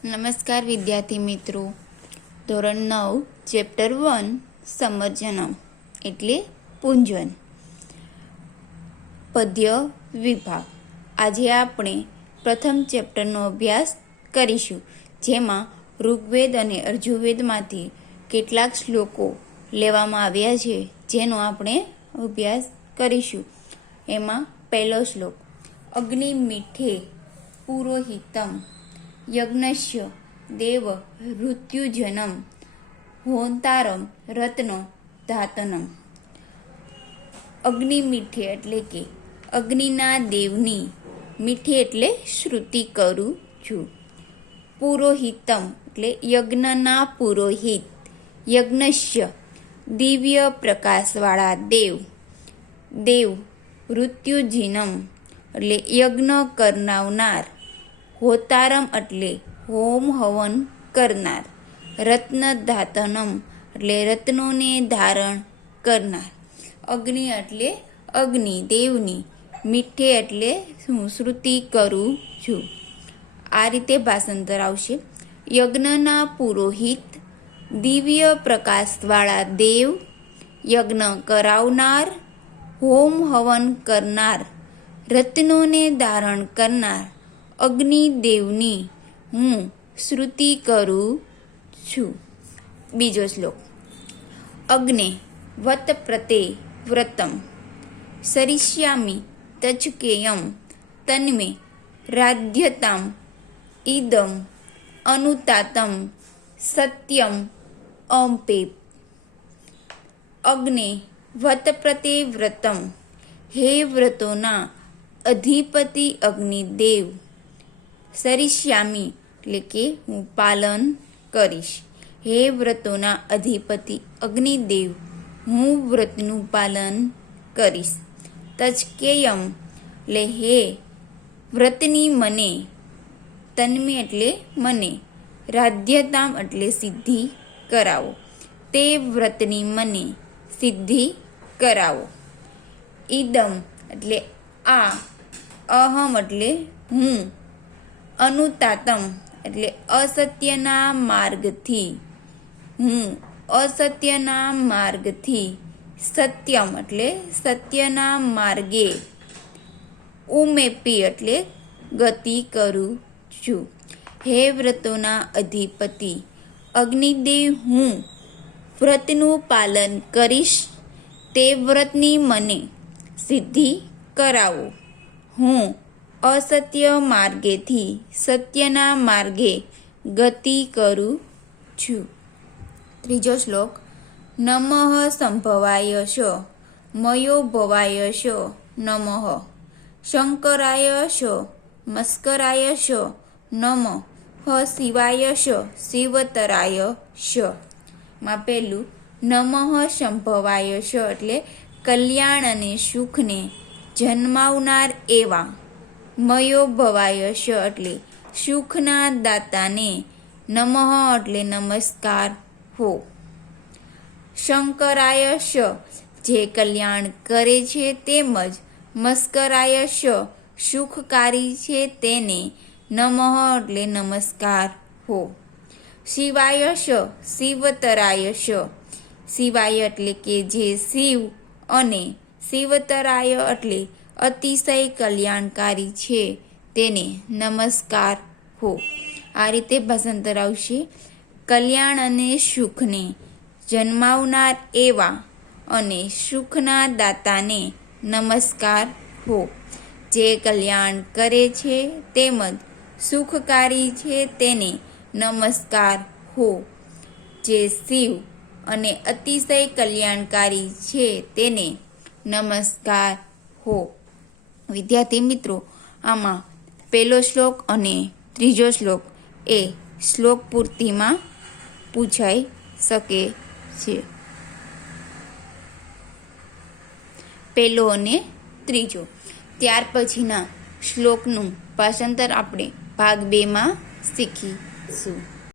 નમસ્કાર વિદ્યાર્થી મિત્રો. ધોરણ 9 ચેપ્ટર 1 સમજનમ એટલે પૂંજન. પદ્ય વિભાગ. આજે આપણે પ્રથમ ચેપ્ટરનો અભ્યાસ કરીશું, જેમાં ઋગ્વેદ અને અર્જુવેદમાંથી કેટલાક શ્લોકો લેવામાં આવ્યા છે, જેનો આપણે અભ્યાસ કરીશું. એમાં પહેલો શ્લોક: અગ્નિ મીઠે પુરોહિતમ યજ્ઞસ્ય દેવ ઋત્યુજનમ હોંતારમ રત્ન ધાતનમ. અગ્નિ મીઠે એટલે કે અગ્નિના દેવની, મીઠે એટલે શ્રુતિ કરું છું, પુરોહિતમ એટલે યજ્ઞના પુરોહિત, યજ્ઞસ્ય દિવ્ય પ્રકાશવાળા દેવ, દેવ ઋત્યુજીનમ એટલે યજ્ઞ કરનાર, હોતારમ એટલે હોમ હવન કરનાર, રત્ન ધાતનમ એટલે રત્નોને ધારણ કરનાર. અગ્નિ એટલે અગ્નિ દેવની, મીઠે એટલે હું શ્રુતિ કરું છું. આ રીતે ભાષાંતર આવશે: યજ્ઞના પુરોહિત, દિવ્ય પ્રકાશવાળા દેવ, યજ્ઞ કરાવનાર, હોમ હવન કરનાર, રત્નોને ધારણ કરનાર અગ્નિદેવની હું શ્રુતિ કરું છું. બીજો શ્લોક: અગ્ને વત પ્રતે વ્રતમ સરિષ્યામિ તચકેયમ તન્મે રાધ્યતામ ઇદમ અનુતાતમ સત્યમ અંપે. અગ્ને વત પ્રતે વ્રતમ, હે વ્રતોના અધિપતિ અગ્નિદેવ, સરિષ્યામી એટલે કે હું પાલન કરીશ. હે વ્રતોના અધિપતિ અગ્નિદેવ, હું વ્રતનું પાલન કરીશ. તચકેયમ એટલે હે વ્રતની મને, તન્મે એટલે મને, રાધ્યતામ એટલે સિદ્ધિ કરાવો, તે વ્રતની મને સિદ્ધિ કરાવો. ઇદમ એટલે આ, અહમ એટલે હું, અનુતાતમ એટલે અસત્યના માર્ગથી, હું અસત્યના માર્ગથી, સત્યમ એટલે સત્યના માર્ગે, ઉમેપી એટલે ગતિ કરું છું. હે વ્રતોના અધિપતિ અગ્નિદેવ, હું વ્રતનું પાલન કરીશ, તે વ્રતની મને સિદ્ધિ કરાવો. હું અસત્ય માર્ગેથી સત્યના માર્ગે ગતિ કરું છું. ત્રીજો શ્લોક: નમઃ સંભવાય શ મયો ભવાય શ નમઃ શંકરાય શ મસ્કરાય શ નમઃ શિવાય શ શિવતરાય શ. માં પહેલું નમઃ સંભવાય શ એટલે કલ્યાણ અને સુખને જન્માવનાર એવા, મયો ભવાય શ એટલે સુખના દાતાને, નમઃ એટલે નમસ્કાર હો. શંકરાય શ જે કલ્યાણ કરે છે તેમજ મસ્કરાય શ સુખકારી છે તેને, નમઃ એટલે નમસ્કાર હો. શિવાય શ શિવતરાય શ, શિવાય એટલે કે જે શિવ, અને શિવતરાય એટલે અતિશય કલ્યાણકારી છે તેને નમસ્કાર હો. આ રીતે ભાષાંતર આવશે: કલ્યાણ અને સુખને જન્માવનાર એવા અને સુખના દાતાને નમસ્કાર હો. જે કલ્યાણ કરે છે તેમજ સુખકારી છે તેને નમસ્કાર હો. જે શિવ અને અતિશય કલ્યાણકારી છે તેને નમસ્કાર હો. વિદ્યાર્થી મિત્રો, આમાં પહેલો શ્લોક અને ત્રીજો શ્લોક એ શ્લોક પૂર્તિમાં પૂછાઈ શકે છે. પહેલો અને ત્રીજો. ત્યાર પછીના શ્લોકનું ભાષાંતર આપણે ભાગ 2માં શીખીશું.